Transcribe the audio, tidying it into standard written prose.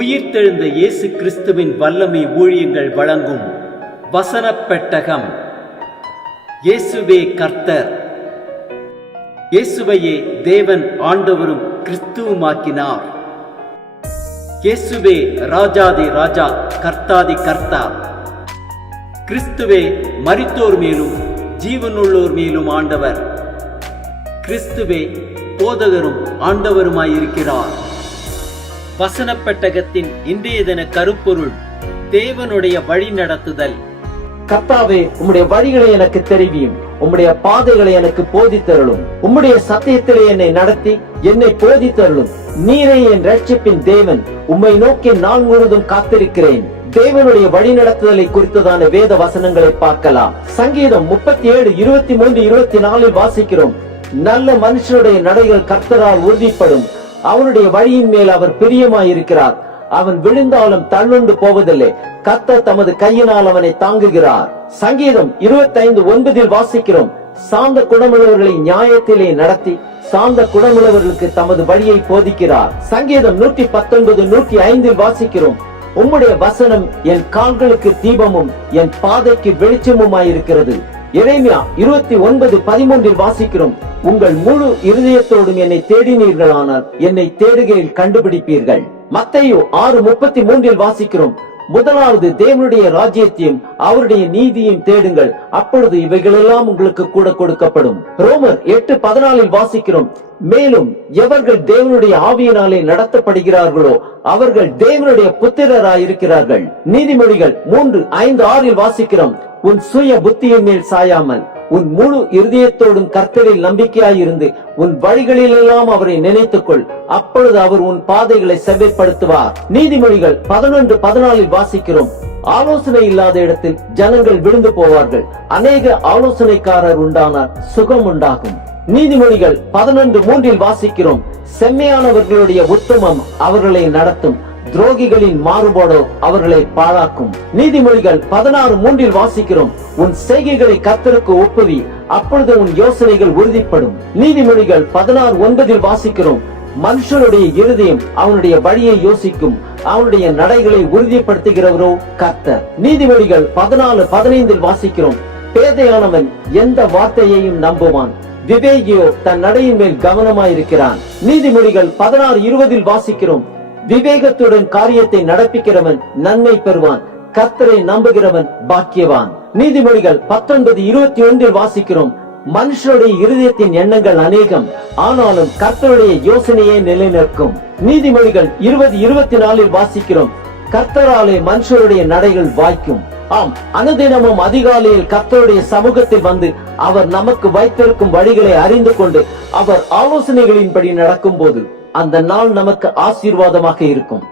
உயிர்த்தெழுந்த இயேசு கிறிஸ்துவின் வல்லமை ஊழியங்கள் வழங்கும் வசனப் பெட்டகம். இயேசுவே கர்த்தர். இயேசுவையே தேவன் ஆண்டவரும் கிறிஸ்துவுமாக்கினார். இயேசுவே ராஜாதி ராஜா, கர்த்தாதி கர்த்தா. கிறிஸ்துவே மரித்தோர் மேலும் ஜீவனுள்ளோர் மேலும் ஆண்டவர். கிறிஸ்துவே போதகரும் ஆண்டவருமாயிருக்கிறார். வசனப் பெட்டகத்தின் இன்றைய தின கருப்பொருள்: தேவனுடைய வழி நடத்துதல். கர்த்தாவே, உம்முடைய வழிகளை எனக்கு தெரிவியும், உம்முடைய பாதைகளை எனக்கு போதித்தருளும். உம்முடைய சத்தியத்திலே என்னை நடத்தி என்னை போதித்தருளும். நீரே என் ரட்சிப்பின் தேவன். உம்மை நோக்கி நாள் முழுவதும் காத்திருக்கிறேன். தேவனுடைய வழி நடத்துதலை குறித்ததான வேத வசனங்களை பார்க்கலாம். சங்கீதம் 37, 23, 24 வாசிக்கிறோம். நல்ல மனுஷனுடைய நடைகள் கர்த்தரால் உறுதிப்படும். அவனுடைய வழியின் மேல் அவர் பிரியமாயிருக்கிறார். அவன் விழுந்தாலும் தள்ளுண்டு போவதில்லை. கர்த்தர் தமது கையினால் அவனை தாங்குகிறார். சங்கீதம் 25:9 வாசிக்கிறோம். சாந்த குணமுள்ளவர்களை நியாயத்திலே நடத்தி சாந்த குணமுள்ளவர்களுக்கு தமது வழியை போதிக்கிறார். சங்கீதம் 119, 105 வாசிக்கிறோம். உம்முடைய வசனம் என் கால்களுக்கு தீபமும் என் பாதைக்கு வெளிச்சமுமாயிருக்கிறது. எரேமியா 29:13 வாசிக்கிறோம். உங்கள் முழு இருதயத்தோடும் என்னை தேடினீர்களானால் என்னை தேடுகையில் கண்டுபிடிப்பீர்கள். மத்தேயு 6:33 வாசிக்கிறோம். முதலாவது தேவனுடைய ராஜ்யத்தையும் அவருடைய நீதியையும் தேடுங்கள், அப்பொழுது இவைகளெல்லாம் உங்களுக்கு கூட கொடுக்கப்படும். ரோமர் 8:14 வாசிக்கிறோம். மேலும் எவர்கள் தேவனுடைய ஆவியினாலே நடத்தப்படுகிறார்களோ அவர்கள் தேவனுடைய புத்திரராயிருக்கிறார்கள். நீதிமொழிகள் 3:5-6 வாசிக்கிறோம். உன் சுய புத்தியின் மேல் சாயாமல் உன் முழு இருதயத்தோடும் கர்த்தரில் நம்பிக்கையாயிருந்து உன் வழிகளிலெல்லாம் அவரை நினைத்துக்கொள், அப்பொழுது அவர் உன் பாதைகளை செவ்வைப்படுத்துவார். நீதிமொழிகள் 11:14 வாசிக்கிறோம். ஆலோசனை இல்லாத இடத்தில் ஜனங்கள் விழுந்து போவார்கள். அநேக ஆலோசனைக்காரர் உண்டானால் சுகம் உண்டாகும். நீதிமொழிகள் 11:3 வாசிக்கிறோம். செம்மையானவர்களுடைய உத்தமம் அவர்களை நடத்தும், துரோகிகளின் மாறுபாடோ அவர்களை பாழாக்கும். நீதிமொழிகள் 16:3 வாசிக்கிறோம். உன் செய்கைகளை கர்த்தருக்கு ஒப்புவி, அப்பொழுது உன் யோசனைகள் உறுதிப்படும். நீதிமொழிகள் 16:9 வாசிக்கிறோம். மனுஷனுடைய இருதயம் அவனுடைய வழியை யோசிக்கும், அவனுடைய நடைகளை உறுதிப்படுத்துகிறவரோ கர்த்தர். நீதிமொழிகள் 14:15 வாசிக்கிறோம். பேதையானவன் எந்த வார்த்தையையும் நம்புவான், விவேகியோ தன் நடையின் மேல் கவனமாயிருக்கிறான். நீதிமொழிகள் 16:20 வாசிக்கிறோம். விவேகத்துடன் காரியத்தை நடப்பிக்கிறவன் நன்மை பெறுவான், கர்த்தரை நம்புகிறவன் பாக்கியவான். நீதிமொழிகள் 19:21 வாசிக்கிறோம். மனுஷனுடைய இருதயத்தின் எண்ணங்கள் அநேகம், ஆனாலும் கர்த்தருடைய யோசனையே நிலைநிற்கும். நீதிமொழிகள் 20:24 வாசிக்கிறோம். கர்த்தராலே மனுஷருடைய நடைகள் வாய்க்கும். ஆம், அனுதினமும் அதிகாலையில் கர்த்தருடைய சமூகத்தில் வந்து அவர் நமக்கு வைத்திருக்கும் வழிகளை அறிந்து கொண்டு அவர் ஆலோசனைகளின்படி நடக்கும் போது அந்த நாள் நமக்கு ஆசீர்வாதமாக இருக்கும்.